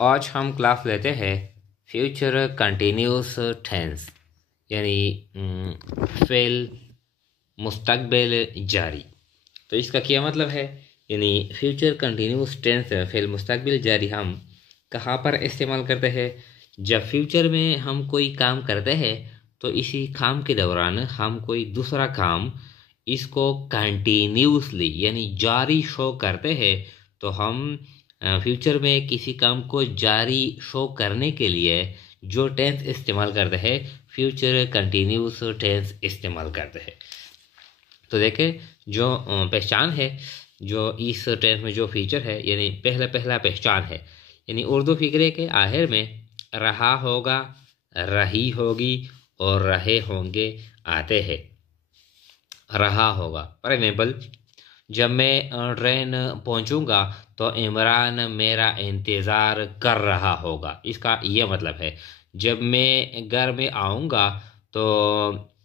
आज हम क्लास लेते हैं फ्यूचर कंटिन्यूस टेंस यानी फेल मुस्तकबिल जारी। तो इसका क्या मतलब है? यानी फ्यूचर कंटिन्यूस टेंस फेल मुस्तकबिल जारी हम कहाँ पर इस्तेमाल करते हैं? जब फ्यूचर में हम कोई काम करते हैं तो इसी काम के दौरान हम कोई दूसरा काम इसको कंटिन्यूसली यानी जारी शो करते हैं, तो हम फ्यूचर में किसी काम को जारी शो करने के लिए जो टेंस इस्तेमाल करते हैं फ्यूचर कंटिन्यूस टेंस इस्तेमाल करते हैं। तो देखें, जो पहचान है, जो इस टेंस में जो फीचर है यानी पहला पहला पहचान है, यानी उर्दू फिक्रे के आखिर में रहा होगा, रही होगी और रहे होंगे आते हैं। रहा होगा, फॉर एग्जाम्पल, जब मैं ट्रेन पहुंचूंगा तो इमरान मेरा इंतज़ार कर रहा होगा। इसका यह मतलब है जब मैं घर में आऊँगा तो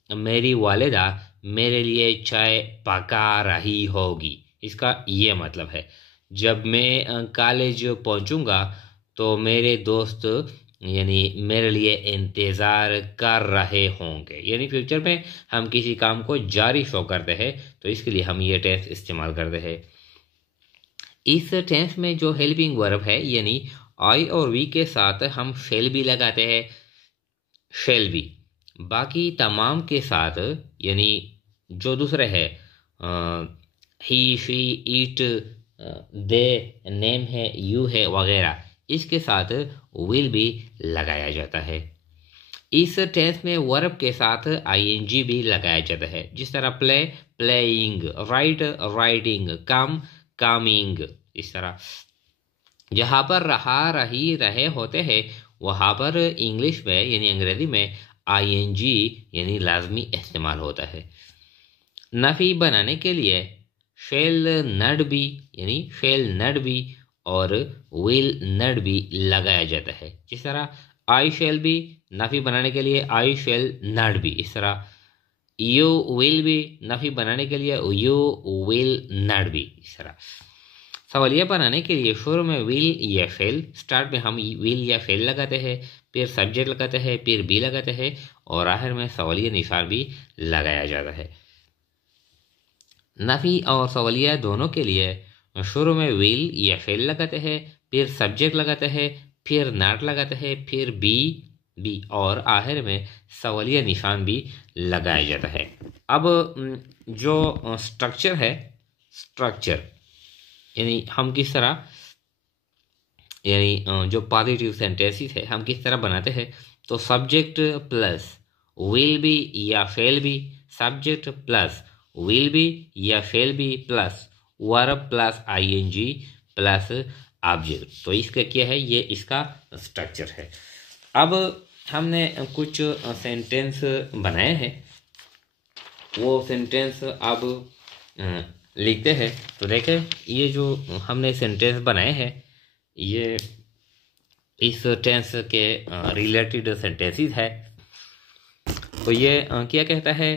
मेरी वालिदा मेरे लिए चाय पका रही होगी। इसका यह मतलब है जब मैं कॉलेज पहुंचूंगा तो मेरे दोस्त यानी मेरे लिए इंतज़ार कर रहे होंगे। यानी फ्यूचर में हम किसी काम को जारी शो करते हैं तो इसके लिए हम ये टेंस इस्तेमाल करते हैं। इस टेंस में जो हेल्पिंग वर्ब है यानी आई और वी के साथ हम शेल भी लगाते हैं, शेल भी। बाकी तमाम के साथ यानी जो दूसरे है ही, शी, इट, दे, नेम है, यू है वगैरह, इसके साथ विल भी लगाया जाता है। इस टेंस में वर्ब के साथ आईएनजी भी लगाया जाता है, जिस तरह प्ले, प्लेइंग, राइट, राइटिंग, कम, कमिंग। इस तरह जहाँ पर रहा, रही, रहे होते हैं वहाँ पर इंग्लिश में यानी अंग्रेजी में आईएनजी यानी लाजमी इस्तेमाल होता है। नफी बनाने के लिए शेल नड भी यानी शेल नड भी और विल नड भी लगाया जाता है। जिस तरह आई शेल भी नफी बनाने के लिए आई शेल नड भी। इस तरह यू विल भी नफी बनाने के लिए यू विल नड भी। इस तरह सवालिया बनाने के लिए शुरू में विल या फेल, स्टार्ट में हम विल या फेल लगाते हैं, फिर सब्जेक्ट लगाते हैं, फिर बी लगाते हैं और आखिर में सवालिया निशान भी लगाया जाता है। नफी और सवालिया दोनों के लिए शुरू में विल या फेल लगाते हैं, फिर सब्जेक्ट लगाते हैं, फिर नॉट लगाते हैं, फिर बी और आखिर में सवालिया निशान भी लगाया जाता है। अब जो स्ट्रक्चर है, स्ट्रक्चर यानी हम किस तरह यानी जो पॉजिटिव सेंटेंसेस है हम किस तरह बनाते हैं, तो सब्जेक्ट प्लस विल बी या shall be, subject plus will be या shall be plus verb plus ING plus object. तो इसका क्या है, ये इसका स्ट्रक्चर है। अब हमने कुछ सेंटेंस बनाए हैं, वो सेंटेंस अब लिखते हैं। तो देखें, ये जो हमने सेंटेंस बनाए हैं ये इस टेंस के रिलेटेड सेंटेंसेस है। तो ये क्या कहता है,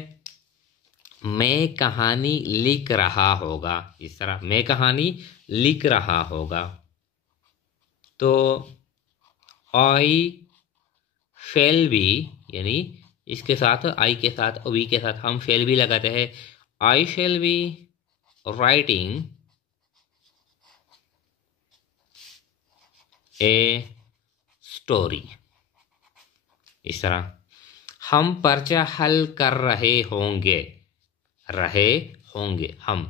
मैं कहानी लिख रहा होगा। इस तरह मैं कहानी लिख रहा होगा। तो आई शेल बी यानी इसके साथ आई के साथ वी के साथ हम शेल भी लगाते हैं। I shall be writing a story. इस तरह हम पर्चा हल कर रहे होंगे, रहे होंगे हम।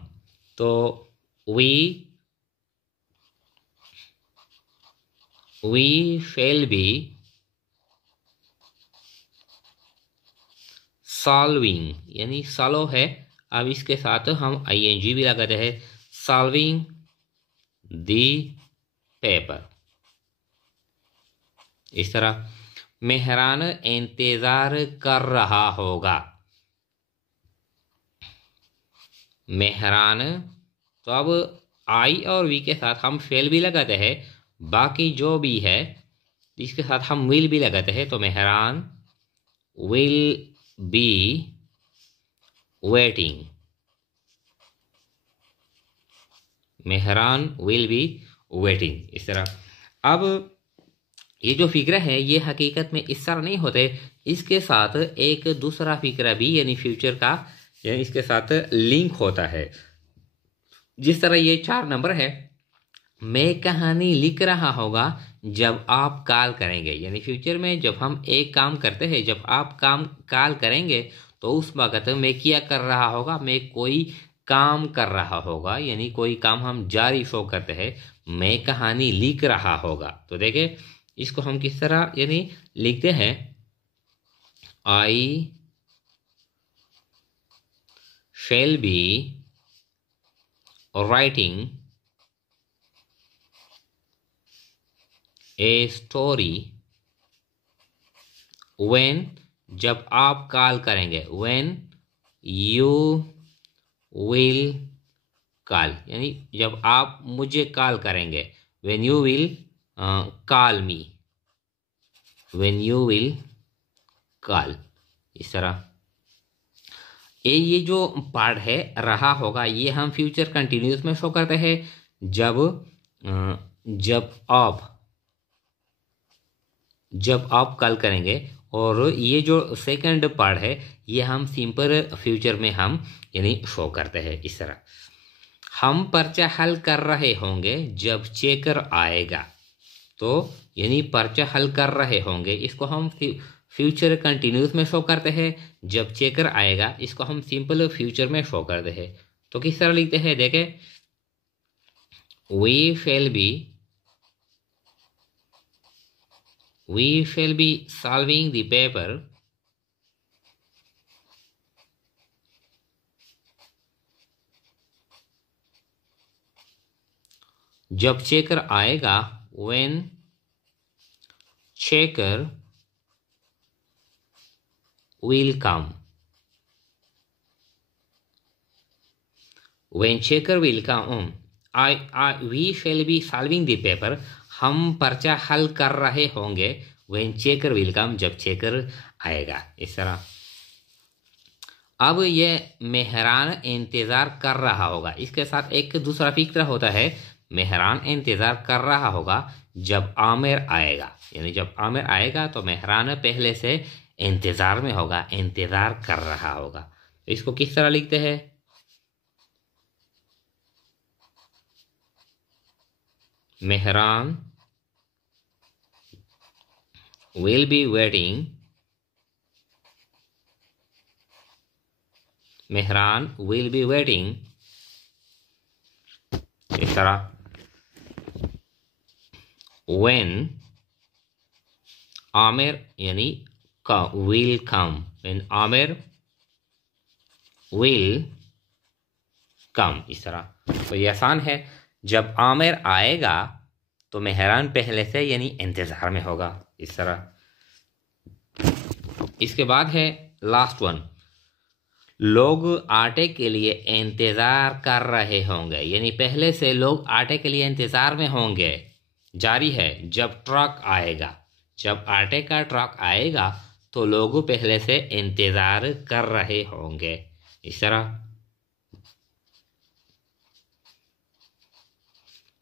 तो वी शेल बी सॉल्विंग यानी सॉल्व है, अब इसके साथ हम आईएनजी भी लगाते हैं, सॉल्विंग दी पेपर। इस तरह मेहरान इंतजार कर रहा होगा। मेहरान, तो अब आई और वी के साथ हम फेल भी लगाते हैं, बाकी जो भी है इसके साथ हम विल भी लगाते हैं। तो Mehran will be waiting, Mehran will be waiting. इस तरह अब ये जो फिक्रा है ये हकीकत में इस तरह नहीं होते, इसके साथ एक दूसरा फिक्रा भी यानी फ्यूचर का यानी इसके साथ लिंक होता है। जिस तरह ये 4 नंबर है, मैं कहानी लिख रहा होगा जब आप कॉल करेंगे, यानी फ्यूचर में जब हम एक काम करते हैं, जब आप काम कॉल करेंगे तो उस वक्त मैं क्या कर रहा होगा, मैं कोई काम कर रहा होगा, यानी कोई काम हम जारी शो करते हैं, मैं कहानी लिख रहा होगा। तो देखें इसको हम किस तरह यानी लिखते हैं, I shall be writing a story when, जब आप कॉल करेंगे, व्हेन यू विल कॉल, यानी जब आप मुझे कॉल करेंगे, when you will call me, when you will call, इस तरह। ये जो पार्ट है रहा होगा, ये हम फ्यूचर कंटिन्यूस में शो करते हैं जब आप कॉल करेंगे। और ये जो सेकंड पार्ट है ये हम सिंपल फ्यूचर में हम यानी शो करते हैं इस तरह। हम पर्चा हल कर रहे होंगे जब चेकर आएगा, तो यानी पर्चा हल कर रहे होंगे इसको हम फ्यूचर कंटिन्यूस में शो करते हैं, जब चेकर आएगा इसको हम सिंपल फ्यूचर में शो करते हैं। तो किस तरह लिखते हैं, देखें, we shall be solving the paper जब चेकर आएगा, when checker will come, when checker will come, we shall be solving the paper, हम पर्चा हल कर रहे होंगे, when checker will come, जब चेकर आएगा, इस तरह। अब ये मेहरान इंतजार कर रहा होगा, इसके साथ एक दूसरा फिक्र होता है, मेहरान इंतजार कर रहा होगा जब आमिर आएगा, यानी जब आमिर आएगा तो मेहरान पहले से इंतजार में होगा, इंतजार कर रहा होगा। तो इसको किस तरह लिखते हैं, Mehran will be waiting, Mehran will be waiting, इस तरह। when आमिर यानी का will come, when Aamir will come, इस तरह। तो ये आसान है, जब आमिर आएगा तो मेहरान पहले से यानी इंतजार में होगा, इस तरह। इसके बाद है लास्ट वन, लोग आटे के लिए इंतजार कर रहे होंगे, यानी पहले से लोग आटे के लिए इंतजार में होंगे, जारी है, जब ट्रक आएगा, जब आटे का ट्रक आएगा तो लोग पहले से इंतजार कर रहे होंगे, इस तरह।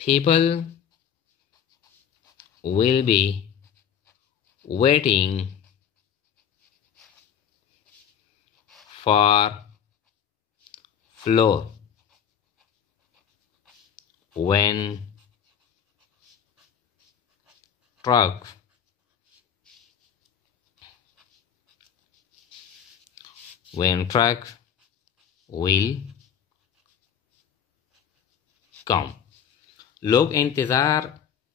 People will be waiting for flour when trucks will come,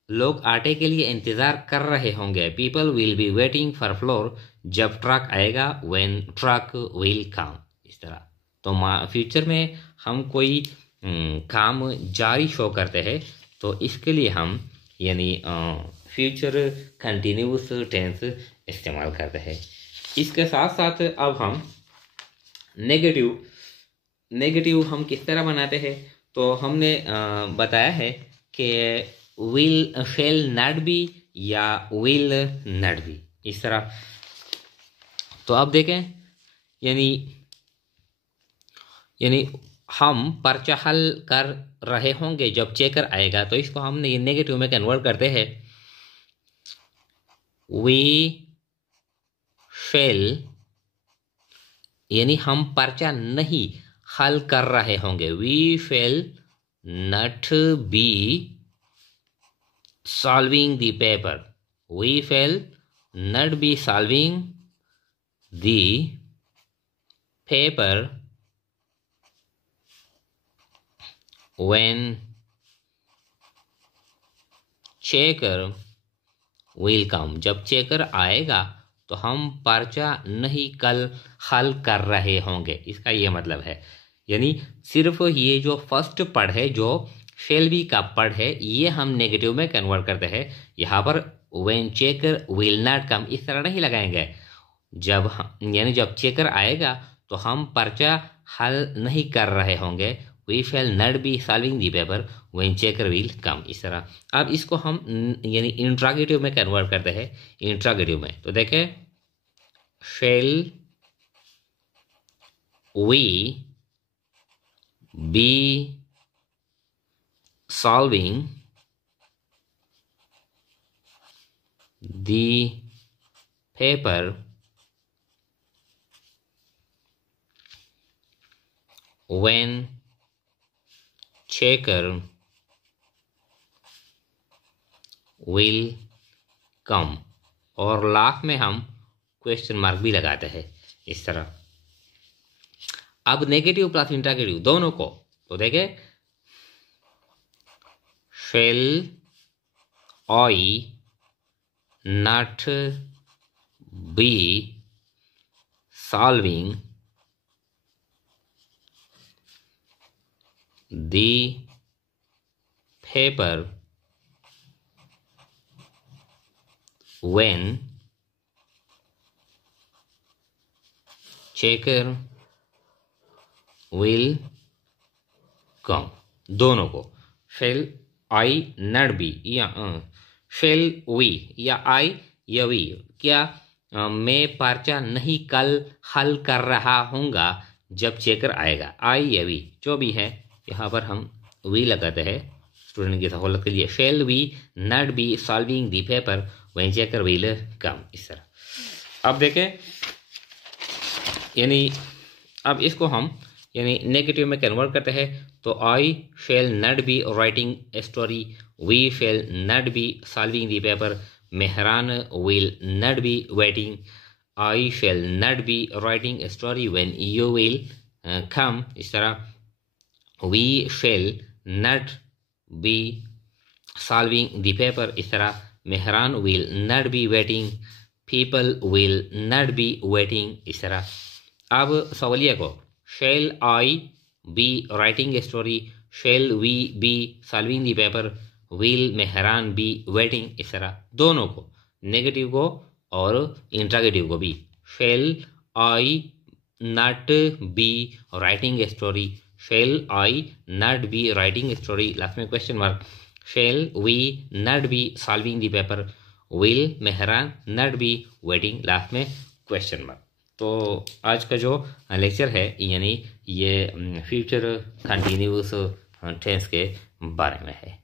लोग आटे के लिए इंतजार कर रहे होंगे, people will be waiting for floor, जब ट्रक आएगा, व्हेन ट्रक विल कम, इस तरह। तो फ्यूचर में हम कोई काम जारी शो करते हैं तो इसके लिए हम यानी फ्यूचर कंटिन्यूस टेंस इस्तेमाल करते हैं। इसके साथ साथ अब हम नेगेटिव हम किस तरह बनाते हैं, तो हमने बताया है कि विल शेल नॉट बी या विल नॉट बी, इस तरह। तो अब देखें, यानी हम पर्चा हल कर रहे होंगे जब चेकर आएगा, तो इसको हमने नेगेटिव में कन्वर्ट करते हैं, वी शेल, यानी हम पर्चा नहीं हल कर रहे होंगे। We shall not be solving the paper. We shall not be solving the paper when checker will come। जब चेकर आएगा तो हम पर्चा नहीं कल हल कर रहे होंगे, इसका ये मतलब है। यानी सिर्फ ये जो फर्स्ट पढ़ है, जो शेल बी का पढ़ है, ये हम नेगेटिव में कन्वर्ट करते हैं। यहाँ पर when checker will not come इस तरह नहीं लगाएंगे। यानी जब चेकर आएगा तो हम पर्चा हल नहीं कर रहे होंगे। We shall not be solving the paper when checker will come, इस तरह। अब इसको हम यानी इंट्रागेटिव में कन्वर्ट करते हैं। इंट्रागेटिव में तो देखें, shall we be solving the paper when checker will come, और लास्ट में हम क्वेश्चन मार्क भी लगाते हैं इस तरह। अब नेगेटिव प्लस इंट्रागेटिव दोनों को तो देखें, shall I not be solving the paper when checker will come। दोनों को shall I not be या shall we या I या we, क्या मैं पर्चा नहीं कल हल कर रहा हूँगा जब चेकर आएगा। आई या वी जो भी है, यहाँ पर हम वी लगाते हैं स्टूडेंट की सहूलत के लिए। Shall we not be solving the paper when checker will come, इस तरह। अब देखें, यानी अब इसको हम यानी नेगेटिव में कन्वर्ट करते हैं। तो I shall not be writing a story, we shall not be solving the paper, Mehran will not be waiting, I shall not be writing a story when you will come, इस तरह। We shall not be solving the paper, इस तरह। Mehran will not be waiting, people will not be waiting, इस तरह। अब सवालिया को, shall I be writing a story, shall we be solving the paper, will Mehran be waiting, इस तरह। दोनों को, नेगेटिव को और इंट्रागेटिव को भी। Shall I not be writing a story, shall I not be writing a story, last में question mark. Shall we not be solving the paper, will Mehran not be waiting, last में question mark. तो आज का जो lecture है यानी ये future continuous tense के बारे में है।